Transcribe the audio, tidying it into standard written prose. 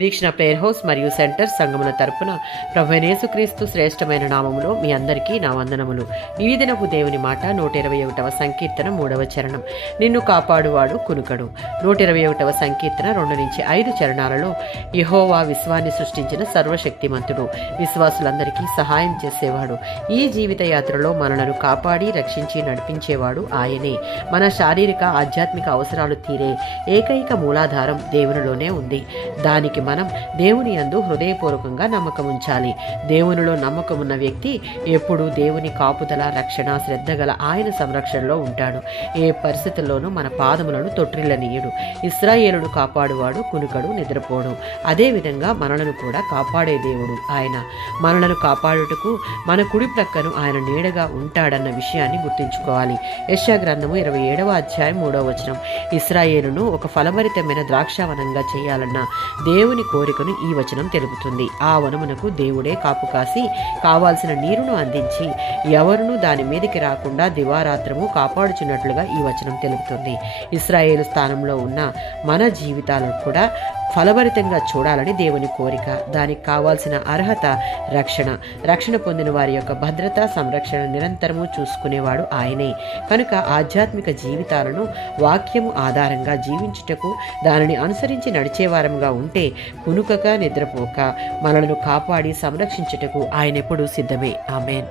వీక్షణ prayer house మరియు centre సంఘముల తరపున ప్రభువైన యేసుక్రీస్తు శ్రేష్టమైన నామములో మీ అందరికీ నా వందనములు. ఈ దినపు దేవుని మాట 121వ సంకీర్తన 3వ చరణం. నిన్ను కాపాడువాడు కునుకడు. 121వ సంకీర్తన 2-5 చరణాలలో యెహోవా విశ్వాన్ని సృష్టించిన సర్వశక్తిమంతుడు, విశ్వాసులందరికీ సహాయం చేసేవాడు. ఈ జీవిత యాత్రలో మనలను కాపాడి రక్షించి నడిపించేవాడు ఆయనే. మన శారీరక ఆధ్యాత్మిక అవసరాలు తీరే ఏకైక మూలాధారం దేవునిలోనే ఉంది. దానికి మనం దేవుని యందు హృదయపూర్వకంగా నమ్మకం ఉంచాలి. దేవునిలో నమ్మకం ఉన్న వ్యక్తి ఎప్పుడూ దేవుని కాపుదల, రక్షణ, శ్రద్ధ గల ఆయన సంరక్షణలో ఉంటాడు. ఏ పరిస్థితుల్లోనూ మన పాదములను తొట్టిల్లనీయుడు. ఇశ్రాయేలును కాపాడువాడు కునుకడు, నిద్రపోడు. అదేవిధంగా మనలను కూడా కాపాడే దేవుడు ఆయన. మనలను కాపాడుటకు మన కుడి ప్రక్కను ఆయన నీడగా ఉంటాడన్న విషయాన్ని గుర్తుంచుకోవాలి. యెషయా గ్రంథము 27వ అధ్యాయం 3వ వచనం. ఇశ్రాయేలును ఒక ఫలభరితమైన ద్రాక్షావనంగా చేయాలన్న దేవుని కోరికను ఈ వచనం తెలుపుతుంది. ఆ వనమునకు దేవుడే కాపు కాసి కావాల్సిన నీరును అందించి ఎవరునూ దాని మీదకి రాకుండా దివారాత్రము కాపాడుచున్నట్లుగా ఈ వచనం తెలుపుతుంది. ఇశ్రాయేలు స్థానంలో ఉన్న మన జీవితాలను కూడా ఫలభరితంగా చూడాలని దేవుని కోరిక. దానికి కావాల్సిన అర్హత రక్షణ పొందిన వారి యొక్క భద్రత, సంరక్షణ నిరంతరము చూసుకునేవాడు ఆయనే. కనుక ఆధ్యాత్మిక జీవితాలను వాక్యము ఆధారంగా జీవించుటకు, దానిని అనుసరించి నడిచేవారంగా ఉంటే కునుకక నిద్రపోక మనలను కాపాడి సంరక్షించుటకు ఆయన ఎప్పుడూ సిద్ధమే. ఆమేన్.